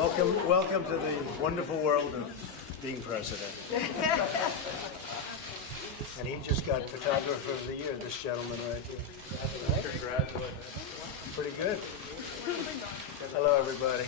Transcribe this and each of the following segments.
Welcome to the wonderful world of being president. And he just got photographer of the year, this gentleman right here. Right? Congratulations. Pretty good. Hello, everybody.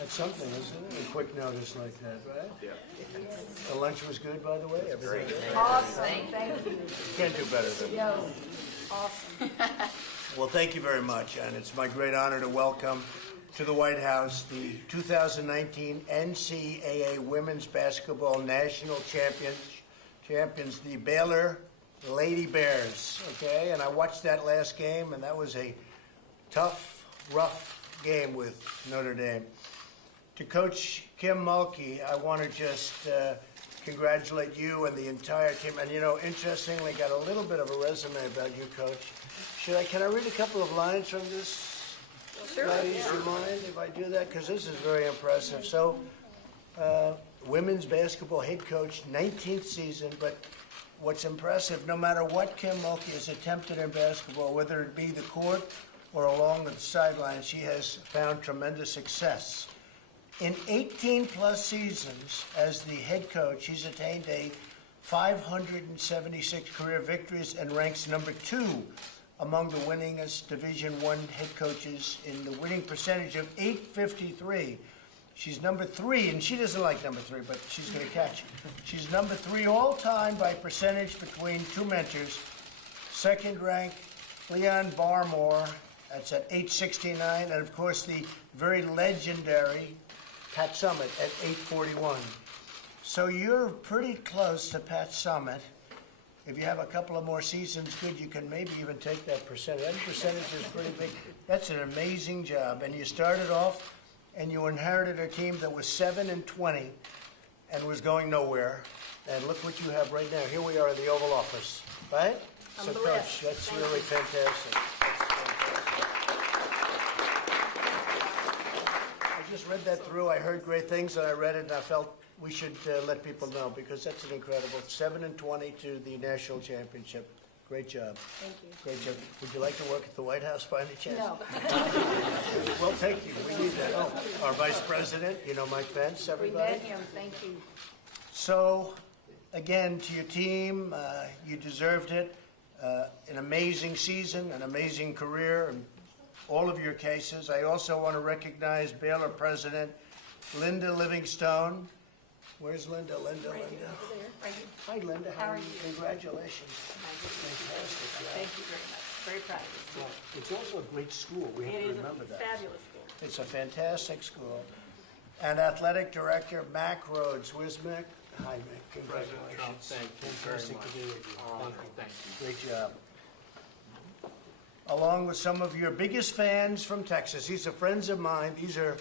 That's something, isn't it? A quick notice like that, right? Yeah. The lunch was good, by the way? Everything good? Awesome, thank you. You can't do better than that. Awesome. Well, thank you very much, and it's my great honor to welcome to the White House the 2019 NCAA Women's Basketball National Champions, the Baylor Lady Bears, okay? And I watched that last game, and that was a tough, rough game with Notre Dame. To Coach Kim Mulkey, I want to just congratulate you and the entire team. And, you know, interestingly, got a little bit of a resume about you, Coach. Can I read a couple of lines from this? Sure. Ladies, you mind if I do that? Because this is very impressive. So, women's basketball head coach, 19th season, but what's impressive, no matter what Kim Mulkey has attempted in basketball, whether it be the court or along the sidelines, she has found tremendous success. In 18-plus seasons as the head coach, she's attained a 576 career victories and ranks number 2 among the winningest Division I head coaches in the winning percentage of .853. She's number 3, and she doesn't like number 3, but she's going to catch it. She's number 3 all-time by percentage between two mentors. Second ranked, Leon Barmore, that's at .869, and of course the very legendary Pat Summitt at .841. So you're pretty close to Pat Summitt. If you have a couple of more seasons, good, you can maybe even take that percentage. That percentage is pretty big. That's an amazing job. And you started off and you inherited a team that was 7-20 and was going nowhere. And look what you have right now. Here we are in the Oval Office, right? So, Coach, that's really fantastic. I just read that through. I heard great things, and I read it, and I felt we should let people know, because that's an incredible 7-20 to the national championship. Great job. Thank you. Great job. Would you like to work at the White House by any chance? No. Well, thank you. We need that. Oh, our Vice President, you know Mike Pence, everybody. We met him, thank you. So, again, to your team, you deserved it. An amazing season, an amazing career, in all of your cases. I also want to recognize Baylor President Linda Livingstone. Where's Linda? Linda. Right here, over there, right here. Hi, Linda. How are you? Congratulations. Fantastic. Thank you very much. Very proud of this school. It's also a great school. We have to remember that. It is a fabulous school. It's a fantastic school. And Athletic Director Mac Rhodes. Where's Mac? Hi, Mac. Congratulations. Thank you very much. Thank you. Great job. Along with some of your biggest fans from Texas. These are friends of mine. These are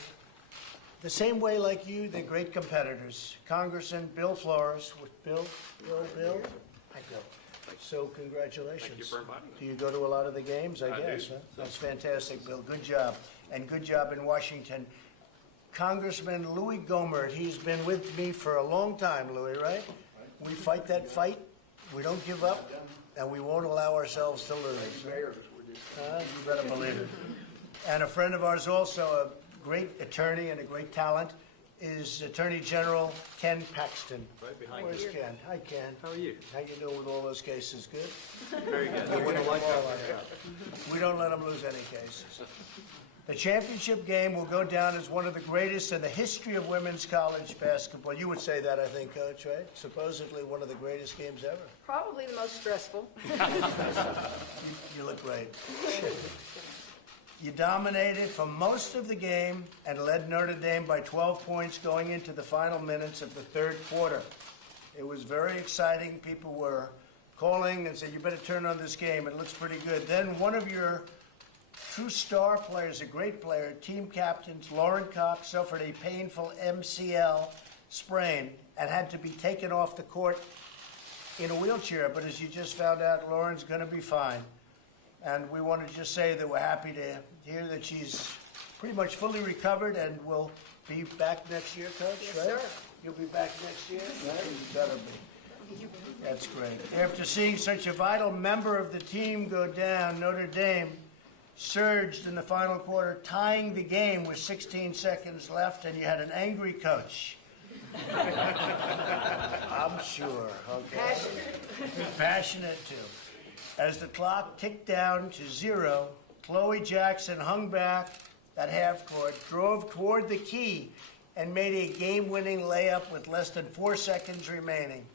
the same way like you. They're great competitors. Congressman Bill Flores. Bill? Hi, Bill. So congratulations. Thank you for inviting me. Do you go to a lot of the games, I guess? do. Huh? That's fantastic, Bill. Good job. And good job in Washington. Congressman Louis Gohmert, he's been with me for a long time, Louis, right? We fight that fight. We don't give up, and we won't allow ourselves to lose. You better believe it. And a friend of ours also, a great attorney and a great talent, is Attorney General Ken Paxton. Right behind Where's you. Ken? Hi, Ken. How are you? How you doing with all those cases? Good? Very good. We don't like we don't let them lose any cases. The championship game will go down as one of the greatest in the history of women's college basketball. You would say that, I think, Coach, right? Supposedly one of the greatest games ever. Probably the most stressful. You look great. You dominated for most of the game and led Notre Dame by 12 points going into the final minutes of the third quarter. It was very exciting. People were calling and said, you better turn on this game. It looks pretty good. Then one of your true star players, a great player, team captains, Lauren Cox, suffered a painful MCL sprain and had to be taken off the court in a wheelchair. But as you just found out, Lauren's going to be fine. And we want to just say that we're happy to hear that she's pretty much fully recovered and will be back next year, Coach, Yes, right? sir. You'll be back next year? Right? You better be. That's great. After seeing such a vital member of the team go down, Notre Dame surged in the final quarter, tying the game with 16 seconds left, and you had an angry coach. I'm sure. Okay. Passionate too. As the clock ticked down to 0, Chloe Jackson hung back at half court, drove toward the key, and made a game-winning layup with less than 4 seconds remaining.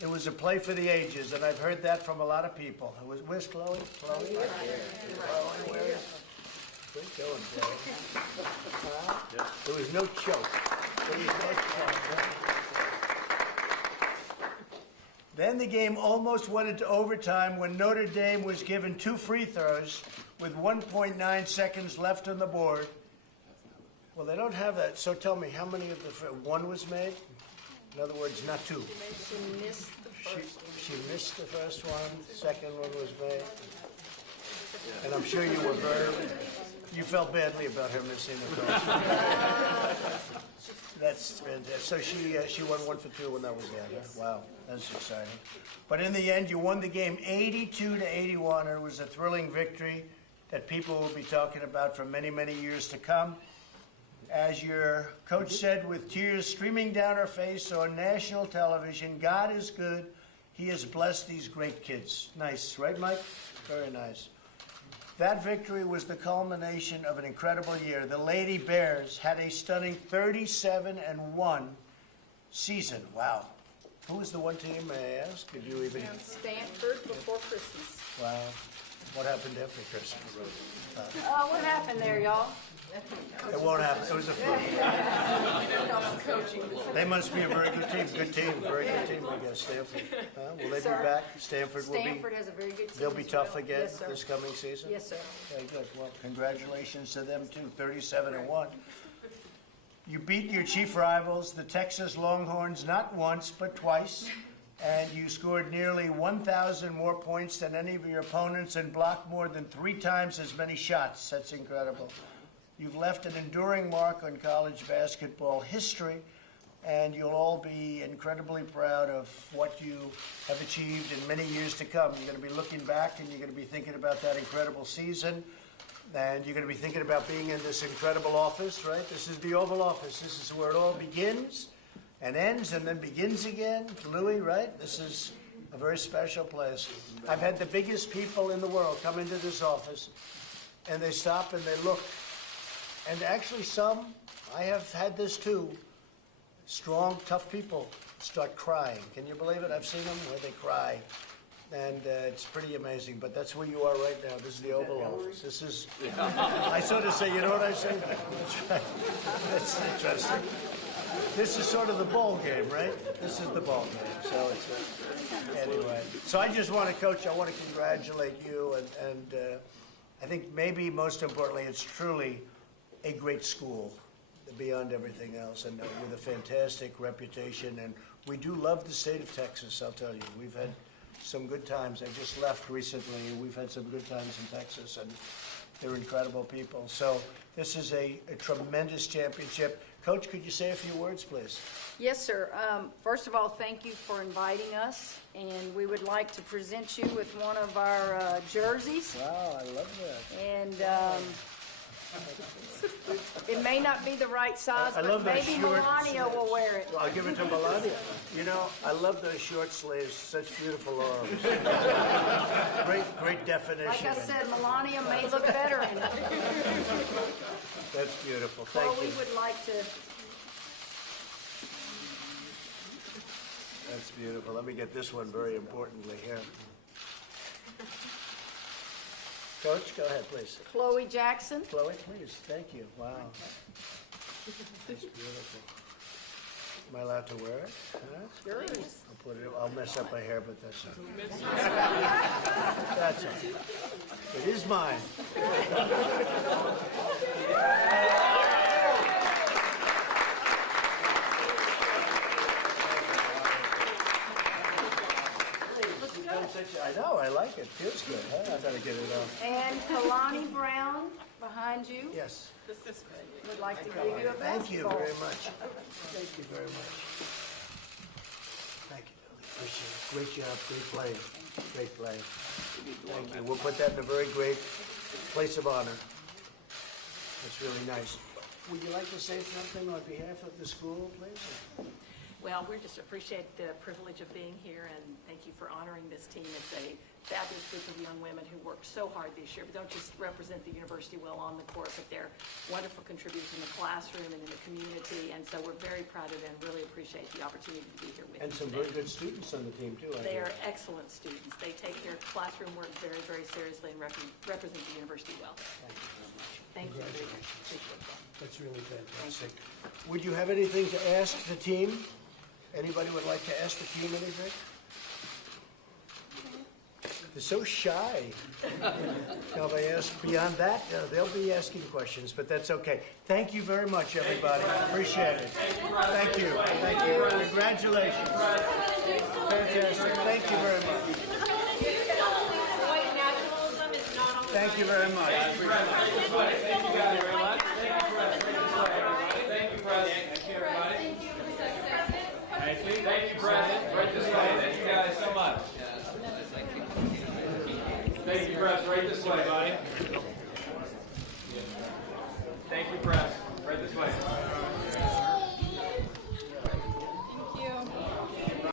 It was a play for the ages, and I've heard that from a lot of people. Where's Chloe? Chloe? Chloe, where is she? Keep going, Chloe. There was no choke. There was no choke. Then the game almost went into overtime when Notre Dame was given 2 free throws with 1.9 seconds left on the board. Well, they don't have that, so tell me, how many of the one was made? In other words, not 2. She missed the first one. She missed the first one, the second one was made. And I'm sure you you felt badly about her missing the first one. That's fantastic. So she won 1 for 2 when that was there, huh? Wow, that's exciting. But in the end, you won the game 82-81, and it was a thrilling victory that people will be talking about for many, many years to come. As your coach said, with tears streaming down her face on national television, God is good. He has blessed these great kids. Nice, right, Mike? Very nice. That victory was the culmination of an incredible year. The Lady Bears had a stunning 37-1 season. Wow. Who was the one team, may I ask? Did you even... Stanford before Christmas. Wow. What happened after Christmas? What happened there, y'all? It won't happen. It was a fluke. They must be a very good team. Good team. Very good team, I guess. Stanford. Will they be back? Stanford will be. Stanford has a very good team. They'll be as tough well. again Yes, sir. this coming season? Yes, sir. Very good. Well, congratulations to them, too. 37-1. You beat your chief rivals, the Texas Longhorns, not once, but twice. And you scored nearly 1,000 more points than any of your opponents and blocked more than 3 times as many shots. That's incredible. You've left an enduring mark on college basketball history, and you'll all be incredibly proud of what you have achieved in many years to come. You're going to be looking back, and you're going to be thinking about that incredible season, and you're going to be thinking about being in this incredible office, right? This is the Oval Office. This is where it all begins and ends and then begins again. Louis, right? This is a very special place. I've had the biggest people in the world come into this office, and they stop and they look. And actually some, I have had this too, strong, tough people start crying. Can you believe it? I've seen them where they cry. And it's pretty amazing, but that's where you are right now. This is the Oval Office. This is, I sort of say, you know what I say? That's right. That's interesting. This is sort of the ball game, right? This is the ball game. So it's anyway. So I just want to, Coach, I want to congratulate you, and I think maybe most importantly, it's truly a great school beyond everything else, and with a fantastic reputation. And we do love the state of Texas, I'll tell you. We've had some good times. I just left recently. We've had some good times in Texas, and they're incredible people. So this is a tremendous championship. Coach, could you say a few words, please? Yes, sir. First of all, thank you for inviting us, and we would like to present you with one of our jerseys. Wow, I love that. And it may not be the right size, I but love those maybe short Melania will sleeves. wear it. Well, I'll give it to Melania. You know, I love those short sleeves, such beautiful arms. Great definition. Like I said, Melania may look better in it. That's beautiful. Thank Well, we you. would like to, That's beautiful. Let me get this one very importantly here. Coach, go ahead, please. Chloe Jackson. Chloe, please. Thank you. Wow. That's beautiful. Am I allowed to wear it? Huh? Yours. I'll put it. I'll mess up my hair, but that's all. That's all. It is mine. I know, I like it. Feels good. Huh? I better get it off. And Kalani Brown behind you. Yes. Would like to give you a basketball. Thank you very much. Thank you very much. Thank you, Billy. Great job, great play, great play. Thank you. We'll put that in a very great place of honor. That's really nice. Would you like to say something on behalf of the school, please? Well, we just appreciate the privilege of being here, and thank you for honoring this team. It's a fabulous group of young women who worked so hard this year. We don't just represent the university well on the court, but they're wonderful contributors in the classroom and in the community, and so we're very proud of them, really appreciate the opportunity to be here with you And some today. very good students on the team, too, I They hear. are excellent students. They take their classroom work very, very seriously and represent the university well. Thank you. That's really fantastic. Would you have anything to ask the team? Anybody would like to ask the team anything? They're so shy. Now, if I ask beyond that, they'll be asking questions, but that's okay. Thank you very much, everybody. Appreciate it. Thank you. Thank you. Congratulations. Fantastic. Thank you very much. Thank you very much. Thank you guys very much. Thank you, President. Thank you, everybody. Thank you, President. Right this way. Thank you guys so much. Thank you, President. Right this way, buddy.